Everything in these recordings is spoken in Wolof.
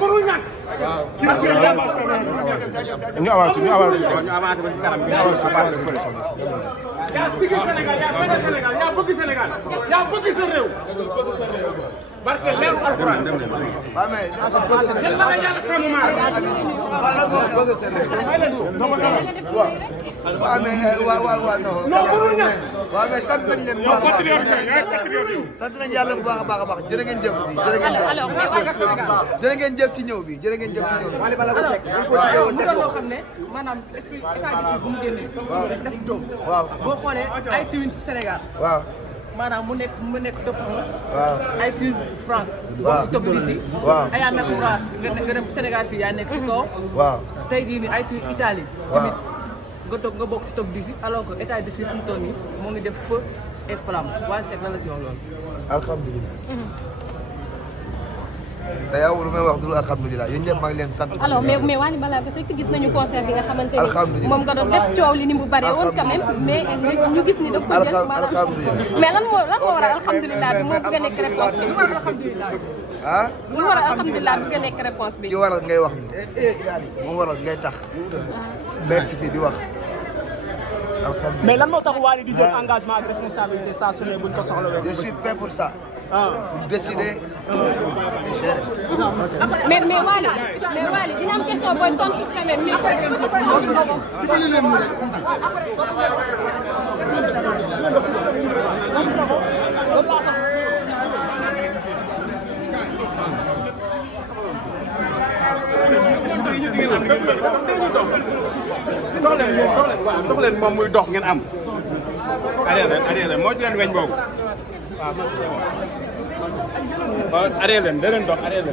mënul ñàkk. parce que ñu avancé ba si kanam ñu avancé ba si kanam. yaa bëgg Sénégal yaa bëgg Sénégal yaa bëgg Sénégal yaa bëgg sa réew. barke leeru alxuraan. waaw mais yéen la yàlla xamu maa. waaw mais waaw non mënul ñàkk. waaw mais sant nañ leen bu baax a baax sant nañ yàlla bu baax a baax a baax jërë ngeen jëf bi jërë ngeen jëf ci ñëw bi jërë ngeen jëf ci ñëw bi. alors mu doon loo xam ne maanaam esprit état bi bu mu génnee. waaw def doom. waaw boo xoolee ay tiwin ci Sénégal. waaw. maanaam mu nekk top 1. waaw ay tiwin France. waaw top 10 yi. waaw Aya Nakoura nga dem Sénégal fii yaa nekk ci kaw. waaw tey jii nii ay tiwin Italie. waaw nga bokk ci top 10 yi alors que état de suite fi mu toll nii moo ngi def feu et flamme waaye c'est relation loolu. alhamdulilah. te yow lu may wax dul alhamdulilah yéen ñëpp maa ngi leen sant. alors mais Wally Ballago Seck gis nañu concert bi nga xamante alhamdulilah ni moom nga doon def coow li ni mu bëree woon quand même mais ñu gis ni daf ko jël alhamdulilah mais lan moo waral alhamdulilah bi moo bëgg a nekk réponse bi lu waral alhamdulilah ah lu waral alhamdulilah bi bëgg a nekk réponse bi ki waral ngay wax ni moom waral ngay tax beeg si fii di wax alhamdulilah. mais lan moo tax Wally di jël engagement ak responsabilité saa su ne buñ ko soxlawee. je suis fait pour ça. pour décider et gérer. mais Wally dina am question booy tontu quand même mi dox leen moom muy dox ngeen am. arrêté moo ci leen weñ boobu. waaw arrêté leen da leen dox arrêté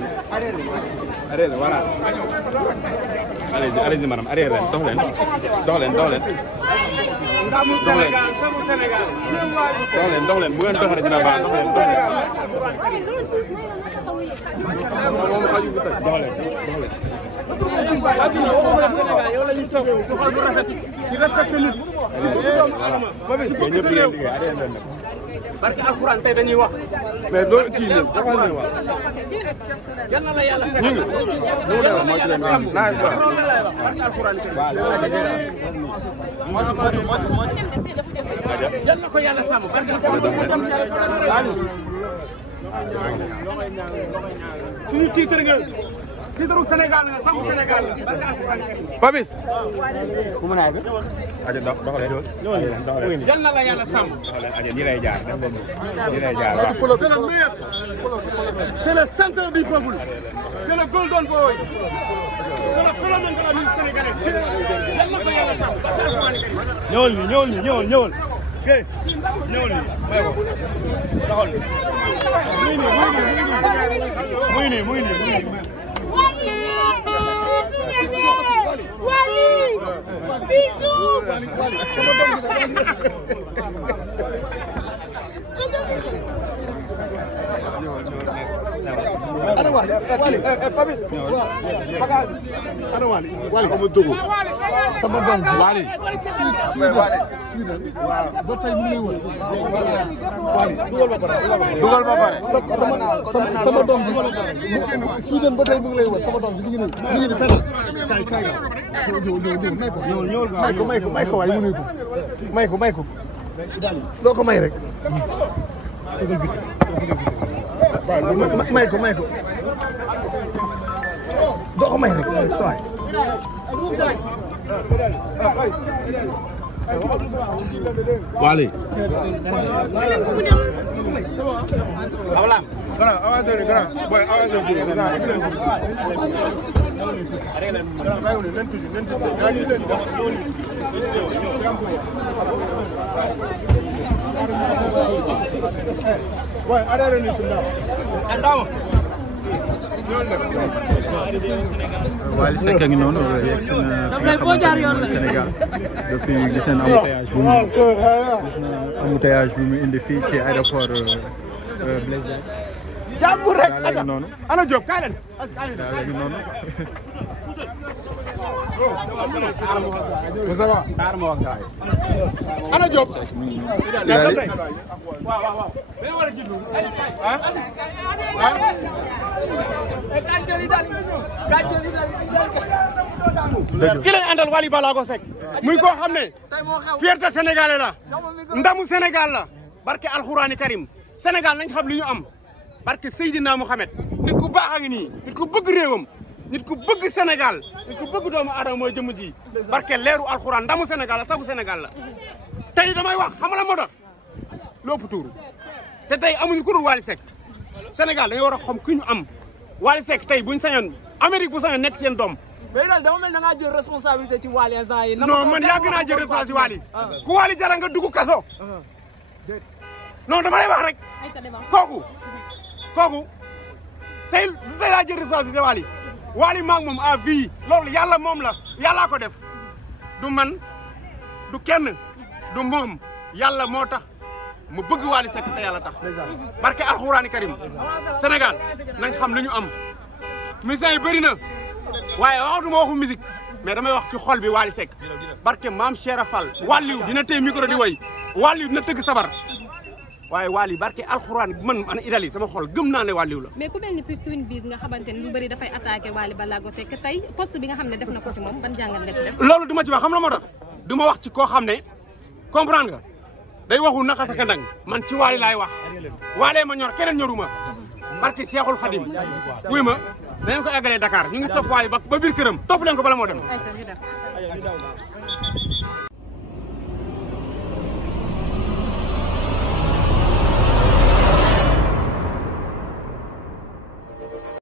leen voilà. allez-y madame arrêté leen dox leen dox leen. dox leen bu ngeen doxee dina baax dox leen. yow la ñuy toog su xol bu rafet ci respecté nit. ñëpp ngeen liggéey arrêté leen nag. barke alxuraan tey dañuy wax. mais loolu kii nii dafa ñuy wax. yal na la yàlla fekk. ñu ngi moo ci leen wax naa ko wax. barke alxuraan tey. yal na ko yàlla sàmm barke alxuraan. suñu titre nga. titre Sénégal nga sàmm Sénégal nga. Papis. ku mën a yegg. aja doxalee. yal na la yàlla sàmm. aja ñi lay jaar dem leen ñi lay jaar waaw. c'est le meilleur. c'est le centre du peuple. c'est le golden boy. c'est le phénomène de la musique sénégalaise. yal na ko yàlla sàmm. ñëwal ni ñëwal. ok ñëwal ni may ko doxal. muy nii. Wally bisous ana Wally Papis bagage ana Wally ama dugg sama doom Wally waaw ba tey mu ngi wër Wally dugal ba pare sama doom ji Sweden ba tey mu ngi lay wër sama doom ji mu ngi ni fenn kay may ko waaye mu nuyu ko may ko doo ko may rek may ko doo ko may rek saay Wally awlam grand avancé ni grand boy avancé ni boy arrêté ni ndaw Wally Seck a ngi noonu yegg si na Sénégal depuis gis nañ embouteillage bu mu indi fii ci aéroport Blaise Diagne. jàmm rek daal léegi noonu. ana Diop kaay leen. daal léegi noonu. ana Diop. waaw. ki lay àndal Wally Ballago Seck muy koo xam ne fierté sénégalais la ndamu Sénégal la barke alxuraani karim Sénégal nañ xam li ñu am barke Seydina Mohamed nit ku baax a ngi nii nit ku bëgg réewam nit ku bëgg Sénégal nit ku bëgg doomu aadama mooy jëmm ji barke leeru alxuraan ndamu Sénégal la sagu Sénégal la tey damay wax xam la moo tax lépp tuuru te tey amuñu ku dul Wally Seck Sénégal dañoo war a xam ku ñu am Wally Seck tey buñ sañoon Amérique bu sañoon nekk seen doom mais daal dama mel da ngaa jël responsabilité ci Wally instant yi. non man yàgg naa jël responsabilité ci Wally ku Wally jara nga dugg kaso non dama lay wax rek kooku tey laa jël responsabilité Wally Wally maag moom à vie loolu yàlla moom la yàllaa ko def du man du kenn du moom yàlla moo tax mu bëgg Wally Seck te yàlla tax barke alxuraani karim Sénégal nañ xam li ñu am musiciens yi bëri na waaye waxatuma waxu musique mais damay wax ci xol bi Wally Seck barke maam Cheikh Fall Wally dina téye micro di woy Wally dina tëgg sabar waaye Wally barke alxuraan man ana Idali sama xol gëm naa ne Wally la. mais ku mel ni Queen Biz nga xamante ni lu bëri dafay attaqué Wally Ballago Seck tey poste bi nga xam ne def na ko ci moom ban jàngat nga ci def. loolu du ma ci wax xam la moo tax du ma wax ci koo xam ne comprendre nga day waxu naka sa kandang man ci Wally laay wax Wally ma ñor keneen ñoruma barke Cheikhul Khadim wuy ma dañu ko eggalee Dakar ñu ngi topp Wally ba biir këram topp leen ko bala moo dem.